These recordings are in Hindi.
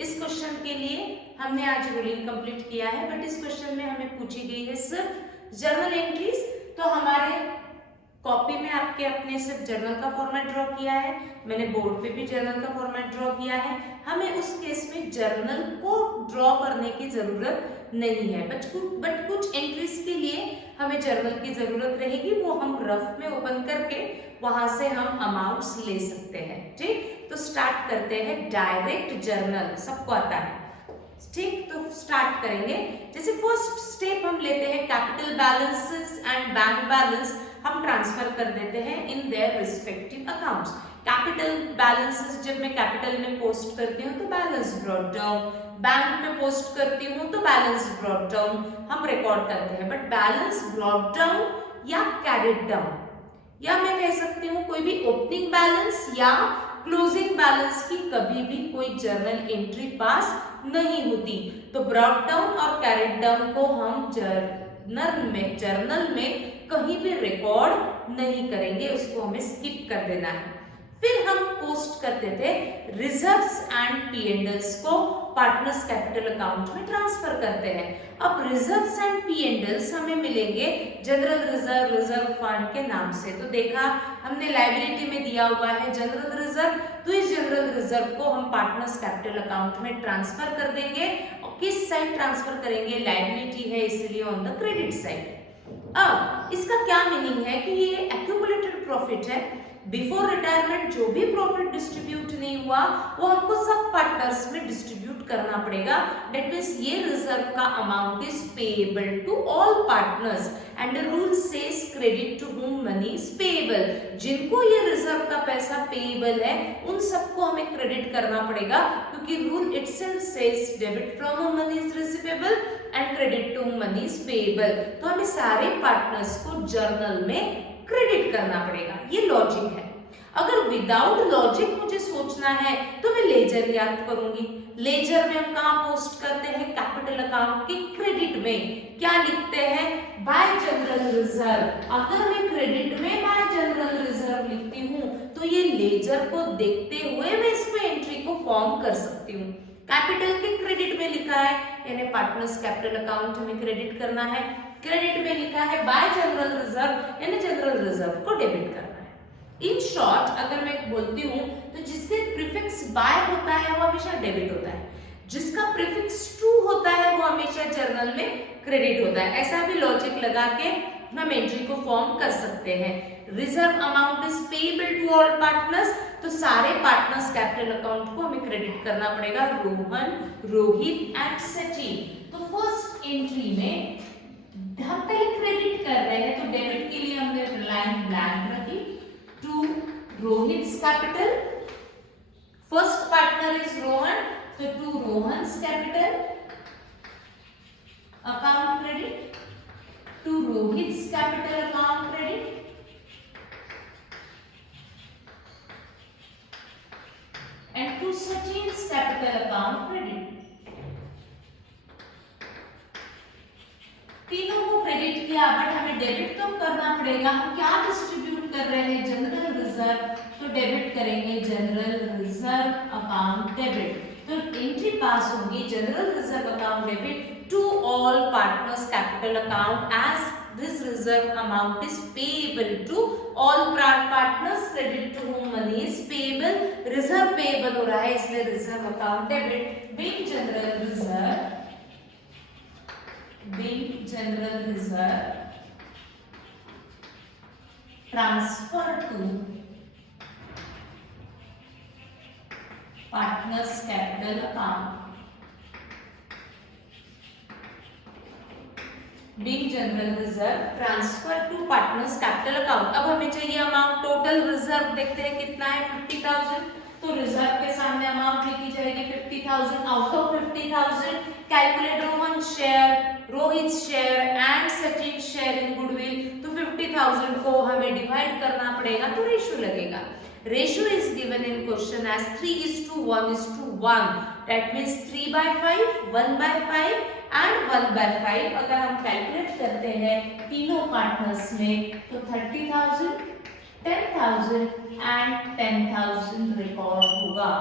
इस क्वेश्चन के लिए हमने आज रूलिंग कंप्लीट किया है, बट इस क्वेश्चन में हमें पूछी गई है सिर्फ जर्नल एंट्रीज। तो हमारे कॉपी में आपके अपने सिर्फ जर्नल का फॉर्मेट ड्रॉ किया है, मैंने बोर्ड पे भी जर्नल का फॉर्मेट ड्रॉ किया है। हमें उस केस में जर्नल को ड्रॉ करने की जरूरत नहीं है, बट कुछ एंट्रीज के लिए हमें जर्नल की जरूरत रहेगी, वो हम रफ में ओपन करके वहां से हम अमाउंट्स ले सकते हैं। ठीक, तो स्टार्ट करते हैं डायरेक्ट जर्नल, सबको आता है। ठीक, तो स्टार्ट करेंगे। जैसे फर्स्ट स्टेप हम लेते हैं capital balances and bank balance हम ट्रांसफर कर देते हैं in their respective accounts. Capital balances जब मैं कैपिटल में पोस्ट करती हूँ तो बैलेंस ब्रॉट डाउन, बैंक में पोस्ट करती हूँ तो बैलेंस ब्रॉट डाउन हम रिकॉर्ड करते हैं। बट बैलेंस ब्रॉट डाउन या कैरिड डाउन, या मैं कह सकती हूँ कोई भी ओपनिंग बैलेंस या क्लोजिंग बैलेंस की कभी भी कोई जर्नल एंट्री पास नहीं होती। तो ब्रॉट डाउन और कैरिड डाउन को हम जर्नल में कहीं भी रिकॉर्ड नहीं करेंगे, उसको हमें स्किप कर देना है। फिर हम पोस्ट करते थे रिजर्व्स एंड पी&एल्स को पार्टनर्स कैपिटल अकाउंट में ट्रांसफर करते हैं। अब रिजर्व्स एंड पी&एल्स हमें मिलेंगे जनरल रिजर्व, रिजर्व फंड के नाम से। तो देखा हमने लायबिलिटी में दिया हुआ है जनरल रिजर्व, तो इस जनरल रिजर्व को हम पार्टनर्स कैपिटल अकाउंट में ट्रांसफर कर देंगे। और किस साइड ट्रांसफर करेंगे, लायबिलिटी है इसलिए ऑन द क्रेडिट साइड। अब इसका क्या मीनिंग है कि ये एक्यूमुलेटेड प्रॉफिट है, बिफोर रिटायरमेंट जो भी प्रॉफिट डिस्ट्रीब्यूट नहीं हुआ वो हमको सब पार्टनर्स में डिस्ट्रीब्यूट करना पड़ेगा। दैट मींस ये रिजर्व का amount is payable to all partners and the rule says credit to whom money is payable. जिनको ये रिजर्व का पैसा पेएबल है उन सबको हमें क्रेडिट करना पड़ेगा, क्योंकि rule itself says debit from whom money is receivable and credit to whom money is payable. तो हमें सारे पार्टनर्स को जर्नल में क्रेडिट करना पड़ेगा, ये लॉजिक है। अगर विदाउट लॉजिक मुझे सोचना है तो मैं लेजर याद करूंगी। लेजर में हम कहाँ पोस्ट करते हैं, कैपिटल अकाउंट के क्रेडिट में क्या लिखते हैं, बाय जनरल रिजर्व। अगर मैं क्रेडिट में बाय जनरल रिजर्व लिखती हूँ तो ये लेजर को देखते हुए मैं इसको एंट्री को फॉर्म कर सकती हूँ। कैपिटल के क्रेडिट में लिखा है यानी पार्टनर्स कैपिटल अकाउंट हमें क्रेडिट करना है, क्रेडिट में लिखा है बाय जनरल रिजर्व यानी जनरल रिजर्व को डेबिट करना है। इन शॉर्ट अगर मैं बोलती हूँ तो जिसके प्रीफिक्स बाय होता है वो हमेशा डेबिट होता है, जिसका प्रीफिक्स टू होता है वो हमेशा जर्नल में क्रेडिट होता है। ऐसा भी लॉजिक लगा के हम एंट्री को फॉर्म कर सकते हैं। Reserve amount is payable to all partners, तो सारे पार्टनर्स कैपिटल अकाउंट को हमें क्रेडिट करना पड़ेगा, रोहन, रोहित एंड सचिन। तो फर्स्ट एंट्री में हम पहले क्रेडिट कर रहे हैं तो डेबिट के लिए हमने लाइन ब्लैंक रखी, to Rohit's capital, first partner is Rohan तो to Rohan's capital account credit, to Rohit's capital account credit, and to Sachin's capital account credit. तीनों को क्रेडिट किया बट हमें डेबिट तो करना पड़ेगा। हम क्या डिस्ट्रीब्यूट कर रहे हैं, जनरल रिजर्व, तो डेबिट करेंगे जनरल रिजर्व अकाउंट डेबिट। तो एंट्री पास होगी general reserve account debit to all partners capital account as this reserve amount is payable to all partners credit to whom money is payable. Reserve payable हो रहा है इसलिए reserve account debit being general reserve, being general reserve transfer to partners capital account, being general reserve transfer to partners capital account। अब हमें चाहिए अमाउंट, टोटल रिजर्व देखते हैं कितना है 50,000, तो रिजर्व के सामने अमाउंट लिखी जाएगी 50,000। Out of 50,000 calculate Rohan share, Rohit share and Sachin share in goodwill. तो 50,000 को हमें डिवाइड करना पड़ेगा तो रेशियो लगेगा। Ratio is given in question as 3:1:1, that means 3/5, 1/5 and 1/5। अगर हम कैलकुलेट करते हैं तीनों पार्टनर्स में तो 30,000, 10,000 एंड 10,000 रिकॉर्ड होगा।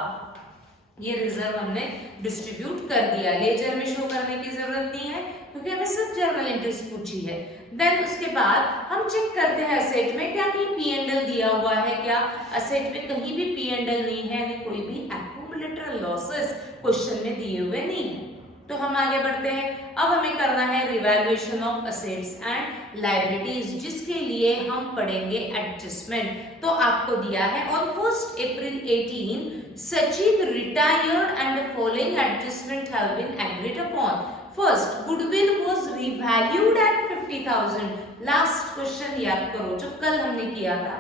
ये रिजर्व हमने डिस्ट्रीब्यूट कर दिया। लेजर में शो करने की जरूरत नहीं है क्योंकि हमें सिर्फ जर्नल एंट्रीज पूछी है। देन उसके बाद हम चेक करते हैं असेट में क्या कहीं पी एंड एल दिया हुआ है क्या। असेट में कहीं भी पी एंड एल नहीं है, यानी कोई भी एक्यूमुलेटर लॉसेस क्वेश्चन में दिए हुए नहीं है। तो हम आगे बढ़ते हैं। अब हमें करना है revaluation of assets and liabilities, जिसके लिए हम पढ़ेंगे एडजस्टमेंट। तो आपको दिया है on 1 April 18 Sachib retired and the following adjustment have been agreed upon. First, goodwill was revalued at 50,000. Last question याद करो जो कल हमने किया था।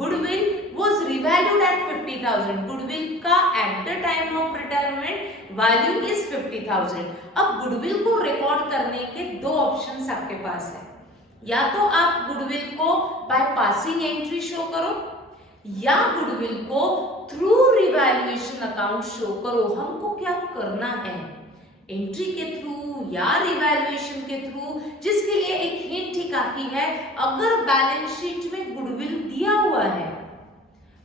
Goodwill was revalued at 50,000. Goodwill का at the time of retirement value is 50,000. अब goodwill को रिकॉर्ड करने के दो ऑप्शंस आपके पास है। या तो आप गुडविल को बाय पासिंग एंट्री शो करो या गुडविल को थ्रू रिवैल्यूएशन अकाउंट शो करो। हमको क्या करना है, एंट्री के थ्रू या रिवैल्यूएशन के थ्रू, जिसके लिए एक हिंट ही काफी है। अगर बैलेंस शीट में गुडविल दिया हुआ है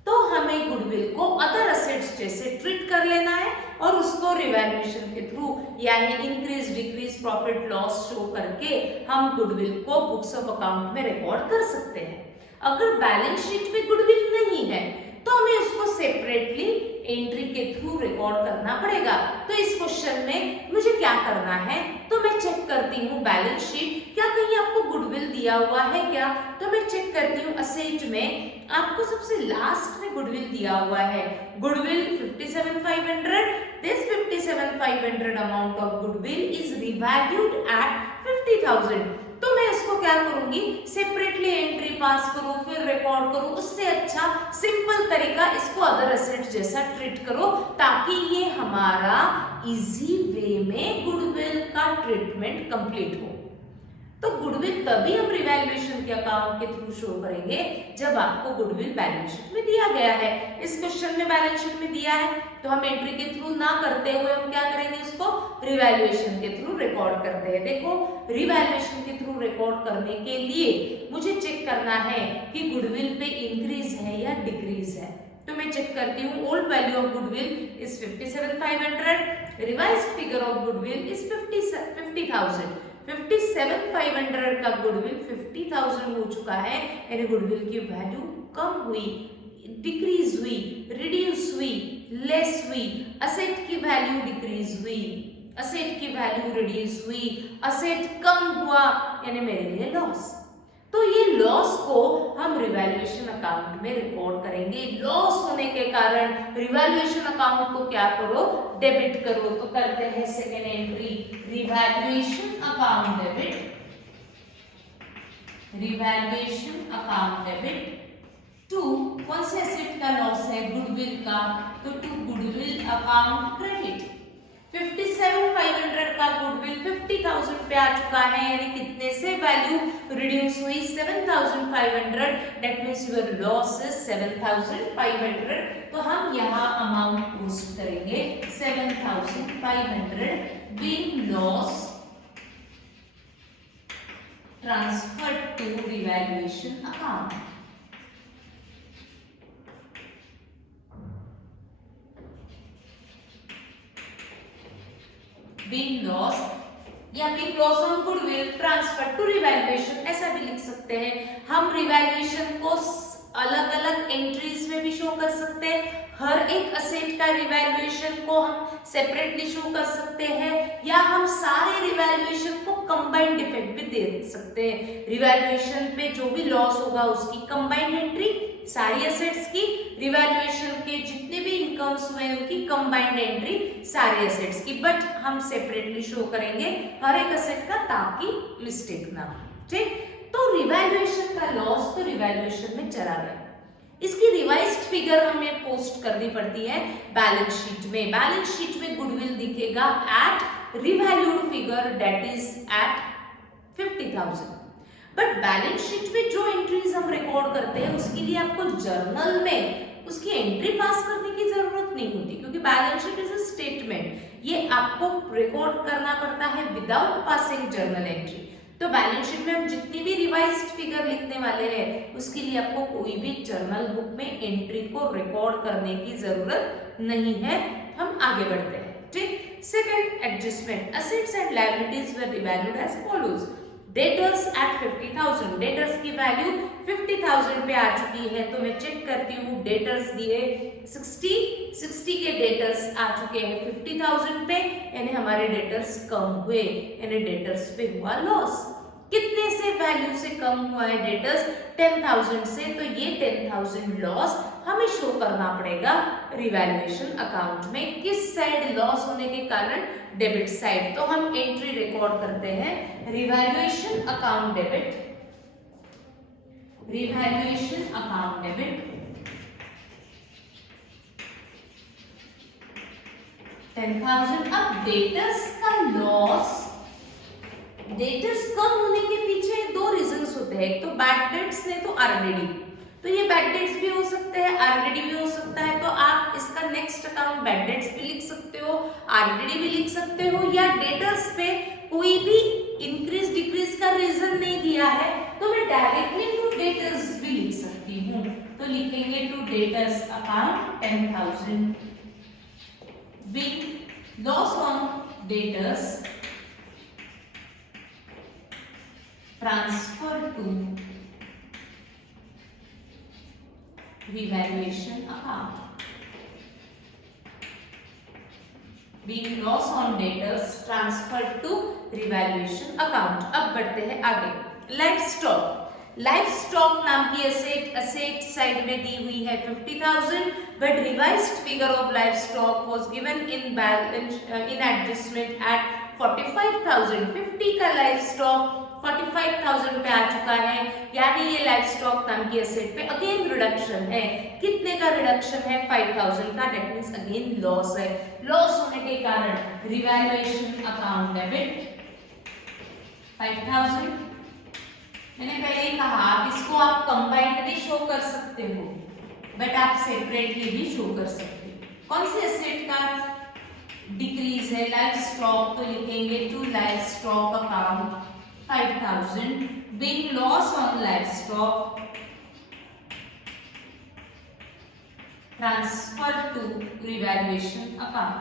तो हमें गुडविल को अदर असेट्स जैसे ट्रीट कर लेना है और उसको रिवैल्यूएशन के थ्रू यानी increase decrease profit loss show करके हम गुडविल को बुक्स ऑफ अकाउंट में रिकॉर्ड कर सकते हैं। अगर बैलेंस शीट में गुडविल नहीं है तो हमें उसको सेपरेटली एंट्री के थ्रू रिकॉर्ड करना पड़ेगा। तो इस क्वेश्चन में मुझे क्या करना है, तो मैं चेक करती हूँ बैलेंस शीट, क्या कहीं आपको गुडविल दिया हुआ है क्या। तो मैं चेक करती हूँ असेट में आपको सबसे लास्ट में गुडविल दिया हुआ है। Goodwill 57,500, this 57,500 amount of goodwill is revalued at 50,000। तो मैं इसको क्या करूंगी, सेपरेटली एंट्री पास करूं फिर रिकॉर्ड करूं। उससे अच्छा सिंपल तरीका इसको अदर एसेट जैसा ट्रीट करो ताकि ये हमारा इजी वे में गुडविल का ट्रीटमेंट कंप्लीट हो। तो गुडविल तभी हम रिवैल्यूएशन के अकाउंट के थ्रू शो करेंगे जब आपको गुडविल बैलेंस शीट में दिया गया है। इस क्वेश्चन में बैलेंस शीट में दिया है तो हम एंट्री के थ्रू ना करते हुए हम क्या करेंगे, उसको रिवैल्यूएशन के थ्रू रिकॉर्ड करते हैं। देखो रिवैल्यूएशन के थ्रू रिकॉर्ड करने के लिए मुझे चेक करना है कि गुडविल पे इंक्रीज है या डिक्रीज है। तो मैं चेक करती हूँ old value of goodwill is 57,500, revised figure of goodwill is 50,000। 57,500 का गुडविल 50,000 हो चुका है, यानी गुडविल की वैल्यू कम हुई, डिक्रीज हुई, रिड्यूस हुई, लेस हुई। असेट की वैल्यू डिक्रीज हुई, असेट की वैल्यू रिड्यूस हुई, असेट कम हुआ, यानी मेरे लिए लॉस। तो ये लॉस को हम रिवैल्यूएशन अकाउंट में रिकॉर्ड करेंगे। लॉस होने के कारण रिवैल्यूएशन अकाउंट को क्या करो, डेबिट करो। तो करते हैं second entry, revaluation account debit, revaluation account debit to कौन से एसेट का लॉस है, गुडविल का, तो टू गुडविल अकाउंट क्रेडिट। 57,500 का गुडविल 50,000 पे आ चुका है, यानी कितने से वैल्यू रिड्यूस हुई, 7,500। That means your loss is 7,500। तो हम यहाँ अमाउंट पोस्ट करेंगे 7,500 being loss transferred to revaluation account. being loss या being loss on goodwill transferred to revaluation, ऐसा भी लिख सकते हैं। हम रिवैल्यूएशन को अलग अलग एंट्रीज में भी शो कर सकते हैं। हर एक असेट का रिवैल्यूएशन को हम सेपरेटली शो कर सकते हैं या हम सारे रिवैल्यूएशन को कंबाइंड इफेक्ट भी दे सकते हैं। रिवैल्यूएशन पे जो भी लॉस होगा उसकी कंबाइंड एंट्री सारी एसेट्स की, रिवैल्यूएशन के जितने भी इनकम्स हुए उनकी कंबाइंड एंट्री सारे एसेट्स की, बट हम सेपरेटली शो करेंगे हर एक एसेट का ताकि मिस्टेक ना हो। ठीक, तो रिवैल्यूएशन का लॉस तो रिवैल्यूएशन में चला गया, इसकी रिवाइज्ड फिगर हमें पोस्ट करनी पड़ती है बैलेंस शीट में। बैलेंस शीट में गुडविल दिखेगा at revalued figure that is at 50,000। But balance sheet में जो एंट्रीज हम रिकॉर्ड करते हैं उसके लिए आपको जर्नल में उसकी एंट्री पास करने की जरूरत नहीं होती, क्योंकि balance sheet is a statement, ये आपको रिकॉर्ड करना पड़ता है विदाउट पासिंग जर्नल एंट्री। तो बैलेंस शीट में हम जितनी भी रिवाइज्ड फिगर लिखने वाले हैं उसके लिए आपको कोई भी जर्नल बुक में एंट्री को रिकॉर्ड करने की जरूरत नहीं है। हम आगे बढ़ते हैं। ठीक, second adjustment, assets and liabilities were revalued as follows. Debtors at 50,000, debtors की वैल्यू 50,000 पे आ चुकी है, तो मैं चेक करती हूँ डेटर्स दिए 60 के डेटर्स आ चुके हैं 50,000 पे, यानी हमारे डेटर्स कम हुए, यानी डेटर्स पे हुआ लॉस। कितने से वैल्यू से कम हुआ है डेटर्स? 10,000 से, तो ये 10,000 लॉस हमें शो करना पड़ेगा रिवैल्यूएशन अकाउंट में। किस साइड लॉस होने के कारण? Debit side. तो हम एंट्री रिकॉर्ड करते हैं revaluation account debit, revaluation account debit 10,000। अब डेटर्स का लॉस, डेटर्स कम होने के पीछे दो रीजंस होते हैं, एक तो बैड डेट्स नहीं तो आरडीडी। तो ये बैड डेट्स भी हो सकते हैं, आरडीडी भी हो सकता है, तो आप इसका नेक्स्ट अकाउंट बैड डेट्स भी लिख सकते हो, आरडीडी भी लिख सकते हो, या डेटर्स पे कोई भी इंक्रीज डिक्रीज का रीजन नहीं दिया है तो मैं डायरेक्टली टू डेटर्स भी लिख सकती हूँ। तो लिखेंगे to debtors account 10,000 with loss on debtors transfer to revaluation account, being loss on debtors transferred to revaluation account। अब बढ़ते हैं आगे। लाइफ स्टॉक, लाइफ स्टॉक नाम की असेट साइड में दी हुई है 50,000, but revised figure of livestock was given in balance in adjustment at 45,000। 50 का लाइफ स्टॉक 45,000 पे आ चुका है, यानी ये लाइफ स्टॉक नाम की एसेट पे अगेन रिडक्शन है। कितने का रिडक्शन है? 5,000 का। डेट मींस अगेन लॉस है। लॉस होने के कारण रिवैल्यूएशन अकाउंट डेबिट 5,000। मैंने पहले ही कहा आप इसको आप कंबाइंड भी शो कर सकते हो, बट आप सेपरेटली भी शो कर सकते हो। कौन सी एसेट का डिक्रीज है? लाइफ स्टॉक, तो लिखेंगे to livestock account 5,000 being loss on livestock transfer to revaluation account।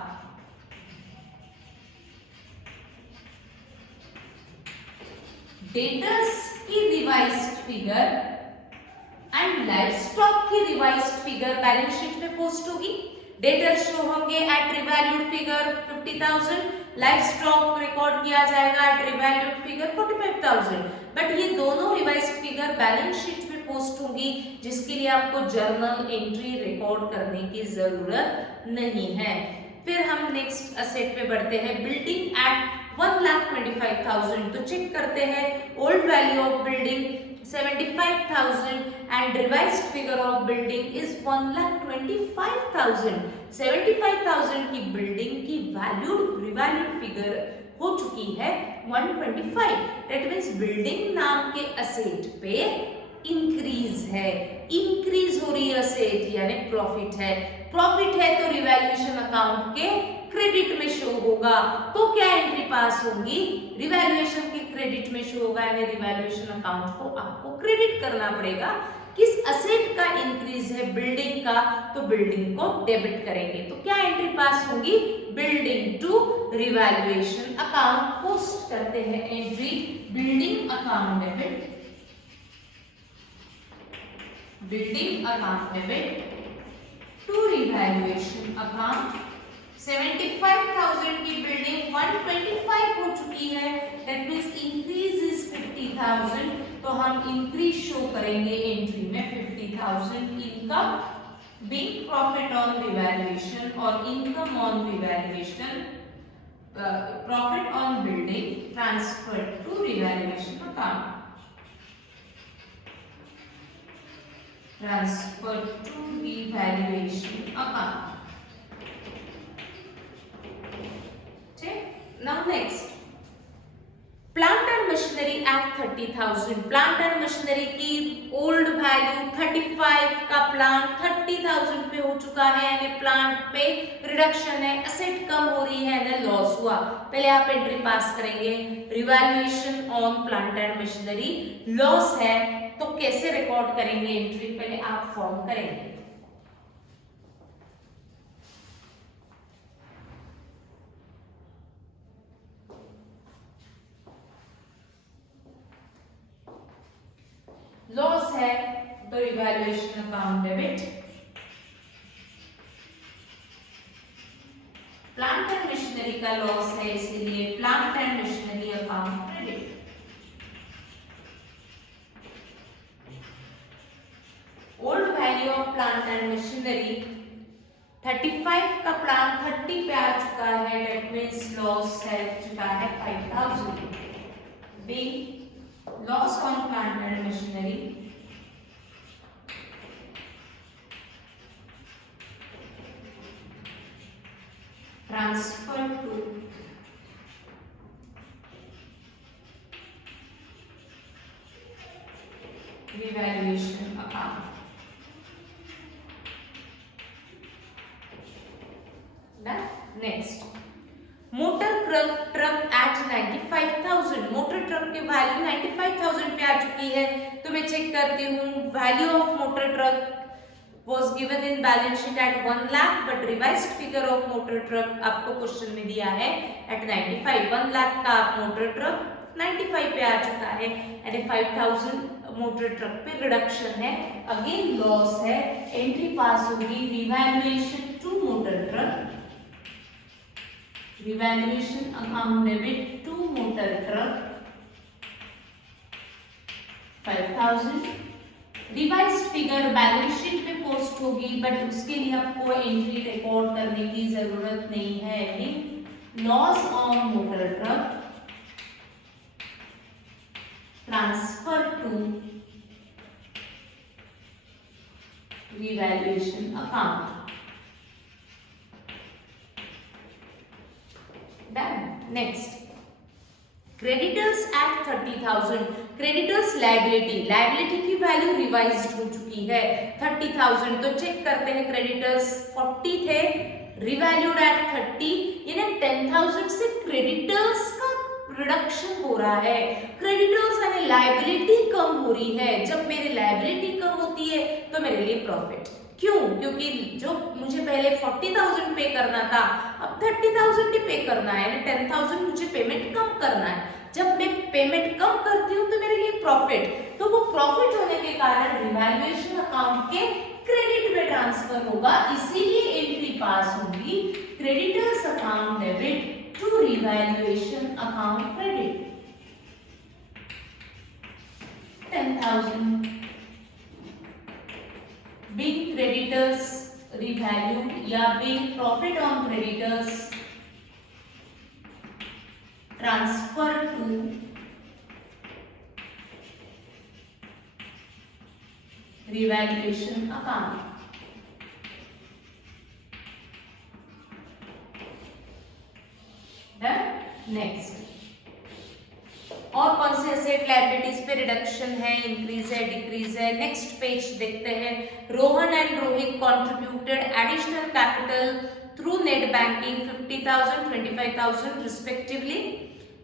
डेटर्स की रिवाइज्ड फिगर एंड लाइवस्टॉक की रिवाइज्ड फिगर बैलेंस शीट में पोस्ट होगी। डेटर्स शो होंगे at revalued figure 50,000, livestock record किया जाएगा एट रिवैल्यूड फिगर 45,000। बट ये दोनों रिवाइज्ड फिगर बैलेंस शीट में पोस्ट होंगी, जिसके लिए आपको जर्नल एंट्री रिकॉर्ड करने की जरूरत नहीं है। फिर हम नेक्स्ट असेट पे बढ़ते हैं। बिल्डिंग एट 1,25,000, तो चेक करते हैं old value of building 75,000 and revised figure of building is 1,25,000। 75,000 की बिल्डिंग की रिवैल्यूड फिगर हो चुकी है 125। दैट मींस बिल्डिंग नाम के असेट पे इंक्रीज है, इंक्रीज हो रही है असेट, यानी प्रॉफिट है। प्रॉफिट है तो रिवैल्यूएशन अकाउंट के क्रेडिट में शो होगा। तो क्या एंट्री पास होगी? रिवैल्यूएशन के क्रेडिट में शो होगा, यानी रिवैल्यूएशन अकाउंट को आपको क्रेडिट करना पड़ेगा। किस असेट का इंक्रीज है? बिल्डिंग का, तो बिल्डिंग को डेबिट करेंगे। तो क्या एंट्री पास होगी? Building to revaluation account. Post करते हैं entry building account debit, building account debit to revaluation account. 75,000 की बिल्डिंग 125 हो चुकी है, दैट मींस इंक्रीज इज 50,000, तो हम इंक्रीज शो करेंगे एंट्री में 50,000 income being profit on revaluation और income on revaluation, profit on building transfer to revaluation account, transfer to revaluation account. Now next, plant and machinery at 30,000। Plant and machinery की ओल्ड वैल्यू 35 का प्लांट 30,000 पे हो चुका है, यानी प्लांट पे रिडक्शन है, एसेट कम हो रही है, यानी लॉस हुआ। पहले आप एंट्री पास करेंगे revaluation on plant and machinery, loss है तो कैसे रिकॉर्ड करेंगे एंट्री? पहले आप फॉर्म करेंगे है तो revaluation account debit, plant and machinery का लॉस है इसीलिए plant and machinery account credit. Old value of plant and machinery 35 का प्लान 30 पे आ चुका है, डेट मीन्स लॉस है चुका है 5000। B loss on plant and machinery transfer to revaluation account. Next motor truck at 95,000, motor truck की वैल्यू 95,000 पे आ चुकी है, तो मैं चेक करती हूँ value of motor truck was given in balance sheet at 1 lakh but revised figure of motor truck आपको क्वेश्चन में दिया है at 95। 1 लाख का मोटर ट्रक 95 पे आ चुका है एंड 5,000 मोटर ट्रक पे रिडक्शन है, अगेन लॉस है, एंट्री पास होगी revaluation to motor truck, revaluation account debit to motor truck 5,000। Revised figure balance sheet में पोस्ट होगी बट उसके लिए आपको एंट्री रिकॉर्ड करने की जरूरत नहीं है। Loss on motor truck transfer to revaluation account. Next creditors at 30,000, creditors liability की वैल्यू रिवाइज्ड हो चुकी है 30,000, तो चेक करते हैं क्रेडिटर्स 40 थे रिवैल्यूड एट 30, यानी 10,000 से क्रेडिटर्स का रिडक्शन हो रहा है, क्रेडिटर्स यानी लायबिलिटी कम हो रही है। जब मेरी लायबिलिटी कम होती है तो मेरे लिए प्रॉफिट, क्यों? क्योंकि जो मुझे पहले 40,000 पे करना था अब 30,000 ही पे करना है, यानी 10,000 मुझे पेमेंट कम करना है। जब मैं पेमेंट कम करती हूँ तो मेरे लिए प्रॉफिट, तो वो प्रॉफिट होने के कारण रिवैल्यूएशन अकाउंट के क्रेडिट में ट्रांसफर होगा, इसीलिए एंट्री पास होगी creditors account debit to revaluation account credit 10,000। being creditors revalued या being profit on creditors transfer to revaluation account। Next और कौन से एसेट लायबिलिटीज पे रिडक्शन है, इंक्रीज है, डिक्रीज है। नेक्स्ट पेज देखते हैं। Rohan and Rohit contributed additional capital through net banking 50,000 25,000 respectively.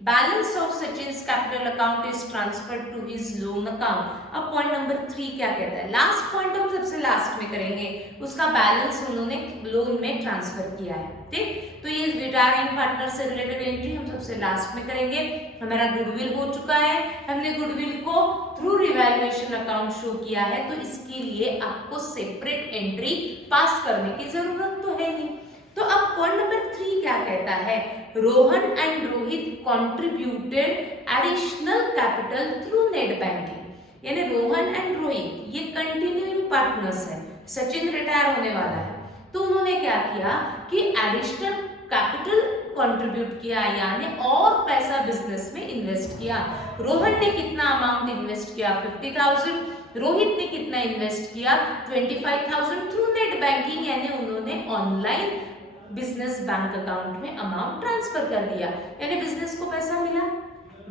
Balance of Sachin's capital account is transferred to his loan account. अब पॉइंट नंबर 3 क्या कहता है, लास्ट पॉइंट हम सबसे लास्ट में करेंगे, उसका बैलेंस उन्होंने लोन में ट्रांसफर किया है, ठीक। तो ये रिटायरिंग पार्टनर से रिलेटेड एंट्री हम सबसे लास्ट में करेंगे। हमारा गुडविल हो चुका है, हमने गुडविल को थ्रू रिवैल्यूएशन अकाउंट शो किया है, तो इसके लिए आपको सेपरेट एंट्री पास करने की जरूरत तो है नहीं। तो अब पॉइंट नंबर 3 क्या कहता है, Rohan and Rohit contributed additional capital through net banking, यानी रोहन एंड रोहित ये कंटिन्यूइंग पार्टनर्स है, सचिन रिटायर होने वाला है, तो उन्होंने क्या किया कि एडिशनल कैपिटल कंट्रीब्यूट किया, यानी और पैसा बिजनेस में इन्वेस्ट किया। रोहन ने कितना अमाउंट इन्वेस्ट किया 50,000, रोहित ने कितना इन्वेस्ट किया 25,000 थ्रू नेट बैंकिंग, यानी उन्होंने ऑनलाइन बिजनेस बैंक अकाउंट में अमाउंट ट्रांसफर कर दिया, यानी बिजनेस को पैसा मिला,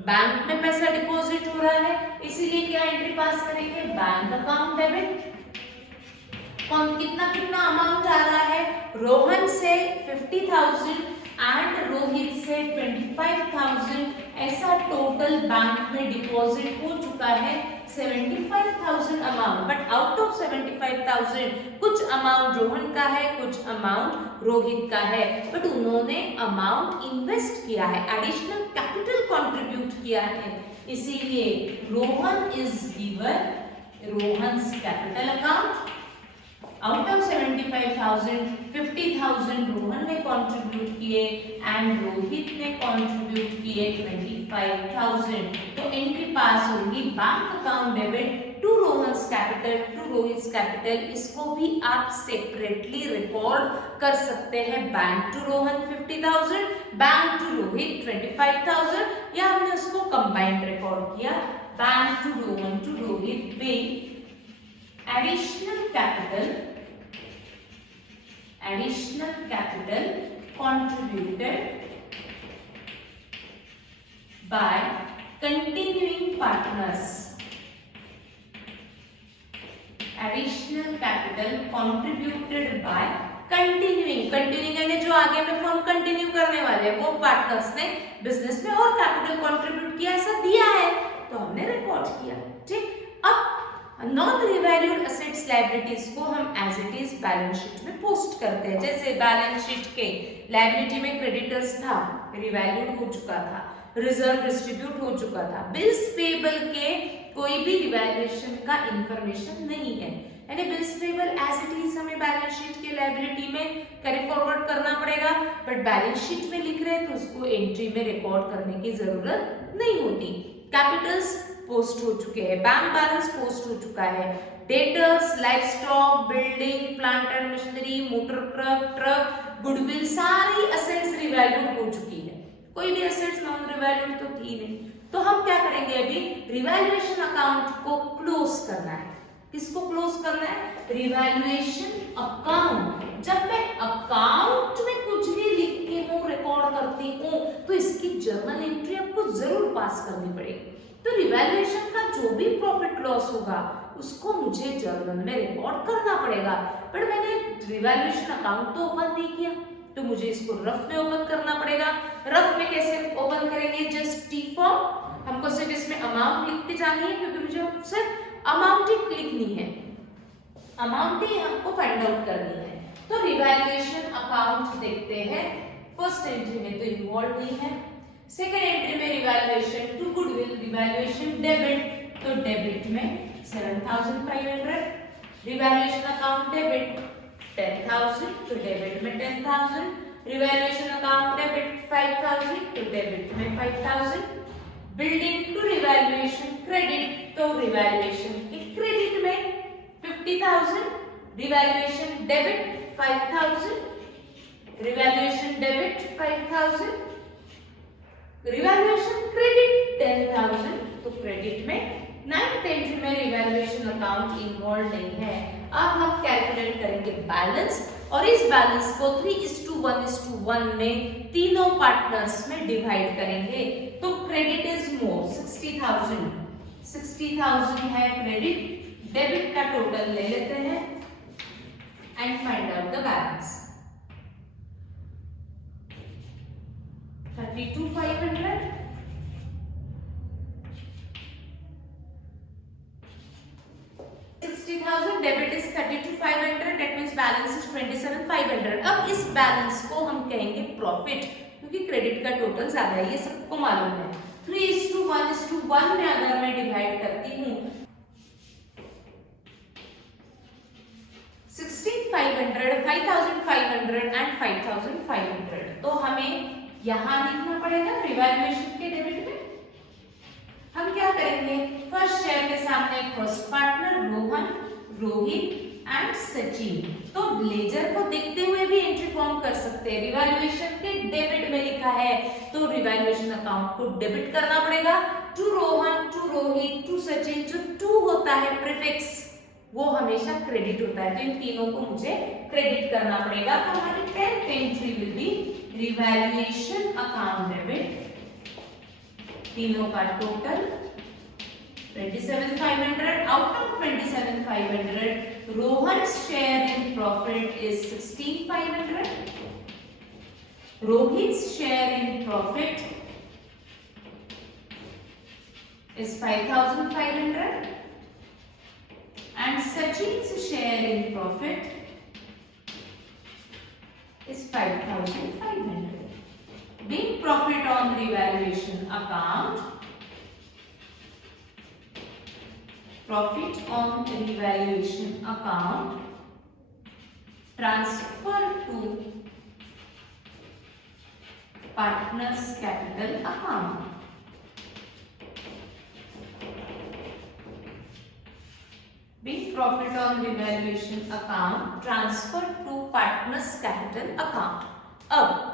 बैंक में पैसा डिपॉजिट हो रहा है, इसीलिए क्या एंट्री पास करेंगे, बैंक अकाउंट डेबिट। कौन कितना कितना अमाउंट आ रहा है, रोहन से 50,000 एंड रोहित से 25,000, ऐसा टोटल बैंक में डिपॉजिट हो चुका है 75,000 अमाउंट। बट आउट ऑफ 75,000 कुछ अमाउंट रोहन का है, कुछ अमाउंट रोहित का है, बट उन्होंने अमाउंट इन्वेस्ट किया है, एडिशनल कैपिटल कंट्रीब्यूट किया है, इसीलिए Rohan is given Rohan's capital account. Out of 75,000, 50,000 Rohan ने कंट्रीब्यूट किए एंड रोहित ने कंट्रीब्यूट किए 25,000. तो इनके पास होगी bank account debit to Rohan's capital to Rohit's capital. इसको भी आप सेपरेटली रिकॉर्ड कर सकते हैं. Bank to Rohan 50,000, bank to Rohit 25,000, या हमने उसको कंबाइंड रिकॉर्ड किया. Bank to Rohan to Rohit पे additional capital contributed by continuing partners. Additional capital contributed by continuing यानी जो आगे में फर्म कंटिन्यू करने वाले वो पार्टनर्स ने बिजनेस में और कैपिटल कंट्रीब्यूट किया, ऐसा दिया है तो हमने रिकॉर्ड किया. ठीक. अब नॉन रिवैल्यूड असेट्स लायबिलिटीज को हम as it is balance sheet में पोस्ट करते हैं. जैसे बैलेंस शीट के लायबिलिटी में क्रेडिटर्स था, रिवैल्यूड हो चुका था, रिजर्व डिस्ट्रीब्यूट हो चुका था. बिल्स पेबल के कोई भी रिवैल्यूएशन का इंफॉर्मेशन नहीं है, यानी bills payable as it is हमें बैलेंस शीट के लायबिलिटी में कैरी फॉरवर्ड करना पड़ेगा, बट बैलेंस शीट में लिख रहे हैं तो उसको एंट्री में रिकॉर्ड करने की जरूरत नहीं होती. कैपिटल्स पोस्ट हो चुके हैं, बैंक बैलेंस पोस्ट हो चुका है, debtors, life stock, building, plant and machinery, motor truck, goodwill, सारी असेट्स रिवैल्यूड हो चुकी है. कोई भी असेट्स नॉन रिवैल्यूड तो थी नहीं. तो हम क्या करेंगे, अभी रिवैल्यूएशन अकाउंट को क्लोज करना है. किसको क्लोज करना है? Revaluation account. जब मैं अकाउंट में कुछ भी लिखती हूँ, रिकॉर्ड करती हूँ, तो इसकी जर्नल एंट्री आपको जरूर पास करनी पड़ेगी. तो रिवैल्यूएशन का जो भी प्रॉफिट लॉस होगा उसको मुझे जर्नल में रिकॉर्ड करना पड़ेगा. बट मैंने रिवैल्यूएशन अकाउंट तो ओपन नहीं किया, तो मुझे इसको रफ में ओपन करना पड़ेगा. रफ में कैसे ओपन करेंगे? Just T form. हमको सिर्फ इसमें अमाउंट लिखते जानी है, क्योंकि मुझे सिर्फ अमाउंट ही लिखनी है, अमाउंट ही हमको फाइंड आउट करनी है. तो रिवैल्यूएशन अकाउंट देखते हैं. फर्स्ट एंट्री में तो इन्वॉल्व नहीं है. सेकेंड एंट्री में revaluation to goodwill, revaluation debit, तो डेबिट में 7,500. रिवैल्यूएशन अकाउंट डेबिट 10,000, तो डेबिट में 10,000. रिवैल्यूएशन अकाउंट डेबिट 5,000, तो डेबिट में 5,000. बिल्डिंग टू रिवैल्यूएशन क्रेडिट, तो रिवैल्यूएशन के क्रेडिट में 50,000. Revaluation debit 5,000, revaluation debit 5,000. Revaluation credit 10,000, तो क्रेडिट में 9th एंट्री में रिवैल्यूएशन अकाउंट इन्वॉल्व नहीं है. अब हम कैलकुलेट करेंगे बैलेंस, और इस बैलेंस को 3:1:1 में तीनों पार्टनर्स में डिवाइड करेंगे. तो क्रेडिट इज मोर 60,000, 60,000 है क्रेडिट. डेबिट का टोटल ले लेते हैं and find out the balance. 32,500. Debit is 32,500, that means balance is 27,500. अब इस बैलेंस को हम कहेंगे प्रॉफिट, क्योंकि क्रेडिट का टोटल ज्यादा है, ये सबको मालूम है. 3:1:1 में अगर मैं डिवाइड करती हूँ 16,500, 5,500 एंड 5,500, तो हमें यहां लिखना पड़ेगा रिवैल्यूएशन के डेबिट में. हम क्या करेंगे? फर्स्ट शेयर के सामने first partner Rohan, Rohit and Sachin. तो लेजर को देखते हुए भी एंट्री फॉर्म कर सकते हैं. रिवैल्यूएशन के डेबिट में लिखा है तो रिवैल्यूएशन अकाउंट को डेबिट करना पड़ेगा. To Rohan, to Rohit, to Sachin, जो टू होता है प्रीफिक्स वो हमेशा क्रेडिट होता है, तो इन तीनों को मुझे क्रेडिट करना पड़ेगा. तो हमारी 10th entry will be revaluation account debit. तीनों का total 27,500. Out of 27,500 रोहन's share in profit is 16,500. Rohit's share in profit is 5,500. And Sachin's share in profit is 5,500. Being profit on revaluation account, Profit on revaluation account transfer to partners capital account. Big profit on revaluation account transfer to partners capital account. अब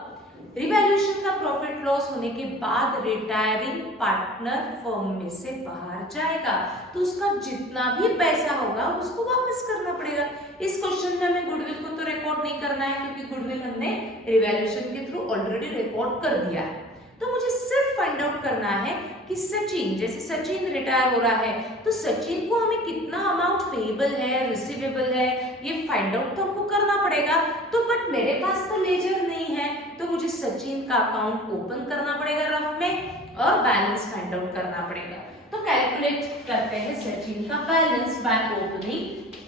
रिवैल्यूएशन का प्रॉफिट लॉस होने के बाद रिटायरिंग पार्टनर फर्म में से बाहर जाएगा तो उसका जितना भी पैसा होगा उसको वापस करना पड़ेगा। इस क्वेश्चन में हमें गुडविल को तो रिकॉर्ड नहीं करना है क्योंकि गुडविल हमने रिवैल्यूएशन के थ्रू ऑलरेडी रिकॉर्ड कर दिया है। तो मुझे सिर्फ फाइंड आउट करना है कि सचिन, जैसे सचिन रिटायर हो रहा है तो सचिन को हमें कितना अमाउंट पेएबल है, रिसीवेबल है, ये फाइंड आउट तो हमको करना पड़ेगा। तो बट मेरे पास तो लेजर नहीं है तो मुझे सचिन का अकाउंट ओपन करना पड़ेगा रफ में और बैलेंस फाइंड आउट करना पड़ेगा। तो कैलकुलेट करते हैं सचिन का balance by opening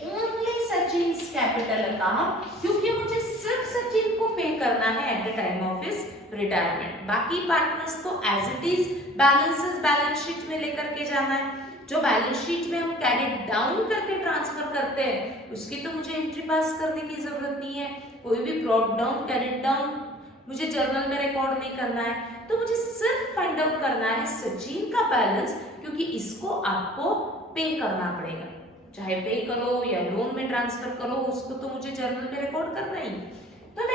only Sachin's capital account, क्योंकि मुझे सिर्फ सचिन को पे करना है at the time of his retirement. बाकी पार्टनर्स तो as it is balances balance sheet में लेकर के जाना है। जो बैलेंस शीट में हम कैरी डाउन करके ट्रांसफर करते हैं उसकी तो मुझे एंट्री पास करने की जरूरत नहीं है। कोई भी ब्रॉट डाउन कैरी डाउन मुझे जर्नल में रिकॉर्ड नहीं करना है। तो मुझे सिर्फ फाइंड आउट करना है सचिन का बैलेंस, क्योंकि इसको आपको पे करना पड़ेगा, चाहे पे करो या लोन में ट्रांसफर करो, उसको तो मुझे जर्नल में रिकॉर्ड करना ही। तो मैं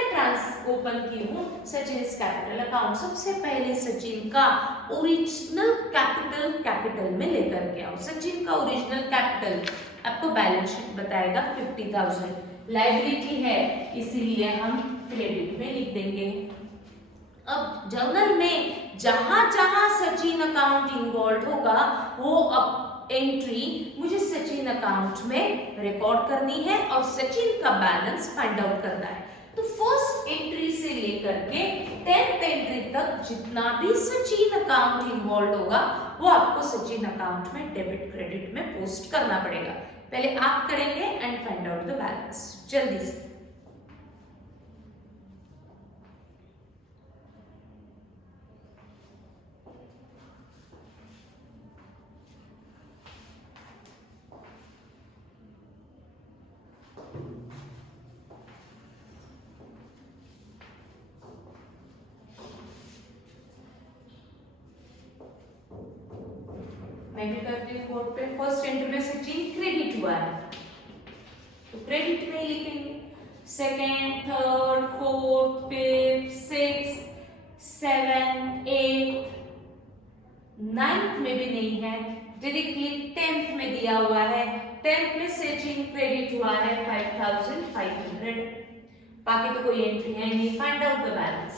ओपन की हूँ सचिन्स कैपिटल अकाउंट। सबसे पहले सचिन का ओरिजिनल कैपिटल में लेकर के आओ। सचिन का ओरिजिनल कैपिटल आपको बैलेंस शीट बताएगा 50,000, लायबिलिटी है इसीलिए हम क्रेडिट में लिख देंगे। अब जर्नल में जहां जहां सचिन अकाउंट इन्वॉल्व होगा वो अब एंट्री मुझे सचिन अकाउंट में रिकॉर्ड करनी है और सचिन का बैलेंस फाइंड आउट करना है। तो फर्स्ट एंट्री से लेकर के 10th एंट्री तक जितना भी सचिन अकाउंट इन्वॉल्व होगा वो आपको सचिन अकाउंट में डेबिट क्रेडिट में पोस्ट करना पड़ेगा। पहले आप करेंगे and find out the balance जल्दी से। मैं भी करती हूँ बोर्ड पे। फर्स्ट एंट्री में सचिन क्रेडिट हुआ है तो क्रेडिट में ही लिखेंगे। Second, third, fourth, fifth, six, 7, 8, 9th में भी नहीं है, डायरेक्टली 10th में दिया हुआ है। 10th में सचिन क्रेडिट हुआ है 5,500। बाकी तो कोई एंट्री है नहीं। Find out the balance.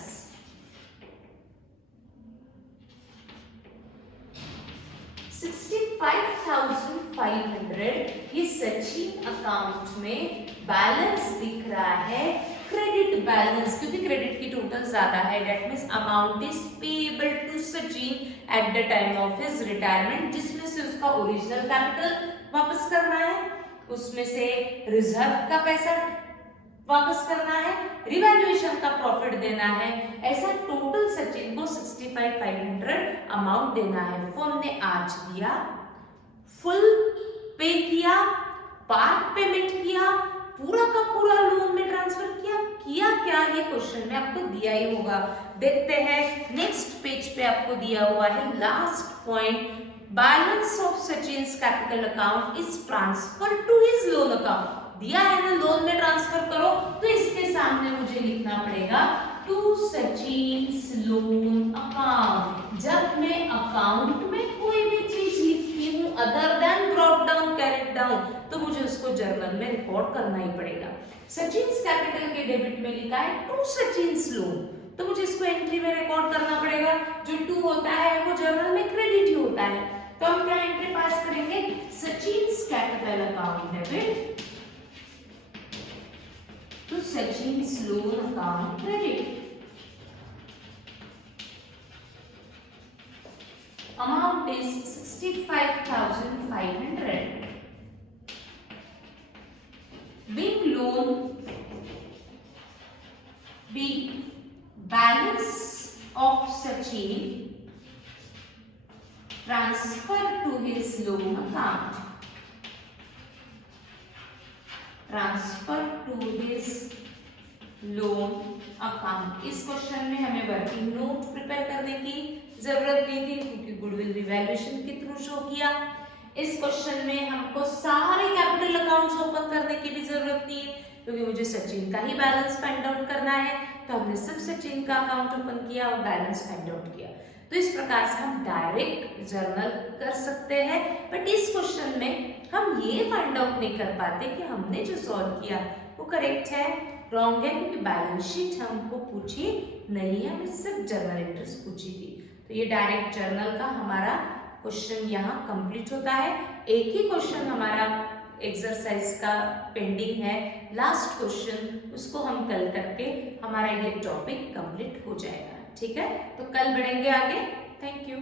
65,500 ये सचिन अकाउंट में बैलेंस दिख रहा है, क्रेडिट बैलेंस, क्योंकि क्रेडिट की टोटल ज्यादा है। That means amount is payable to Sachin at the time of his retirement, जिसमें से उसका ओरिजिनल कैपिटल वापस करना है, उसमें से रिजर्व का पैसा वापस करना है, रिवैल्यूएशन का प्रॉफिट देना है। ऐसा टोटल सचिन को 65,500 अमाउंट देना है। फर्म ने आज दिया, फुल पे किया, पार्ट पेमेंट किया, पूरा का पूरा लोन में ट्रांसफर किया क्या ये क्वेश्चन में आपको दिया ही होगा। देखते हैं नेक्स्ट पेज पे आपको दिया हुआ है last point, balance of Sachin's capital account is transfer to his loan account. दिया है ना लोन में ट्रांसफर करो, तो इसके सामने मुझे लिखना पड़ेगा टू सचिन्स लोन अकाउंट। जब मैं अकाउंट में कोई भी चीज लिखती हूँ other than brought down carried down तो मुझे उसको जर्नल में रिकॉर्ड करना ही पड़ेगा। सचिन्स कैपिटल के डेबिट में लिखा है टू सचिन्स लोन, तो मुझे इसको एंट्री में रिकॉर्ड करना पड़ेगा। जो 2 होता है वो जर्नल में क्रेडिट ही होता है, तो हम क्या एंट्री पास करेंगे, Sachin's capital account debit to Sachin's loan account credit. Amount is 65,500. Being balance of Sachin transferred to his loan account. Transfer to his loan account. इस क्वेश्चन में हमें वर्किंग नोट प्रिपेयर करने की जरूरत नहीं थी क्योंकि गुडविल रिवैल्यूएशन के थ्रू शो किया। इस क्वेश्चन में हमको सारे कैपिटल अकाउंट्स ओपन करने की भी जरूरत नहीं है क्योंकि मुझे सचिन का ही बैलेंस फाइंड आउट करना है, तो हमने सिर्फ सचिन का अकाउंट ओपन किया और बैलेंस फाइंड आउट किया। तो इस प्रकार से हम डायरेक्ट जर्नल कर सकते हैं, बट इस क्वेश्चन में हम ये फाइंड आउट नहीं कर पाते कि हमने जो सॉल्व किया वो करेक्ट है रॉन्ग है, क्योंकि बैलेंस शीट हमको पूछी नहीं है, हमें सिर्फ जर्नल एंट्रीज पूछी थी। तो ये डायरेक्ट जर्नल का हमारा क्वेश्चन यहाँ कंप्लीट होता है। एक ही क्वेश्चन हमारा एक्सरसाइज का पेंडिंग है, लास्ट क्वेश्चन, उसको हम कल करके हमारा ये टॉपिक कंप्लीट हो जाएगा। ठीक है, तो कल बढ़ेंगे आगे। Thank you.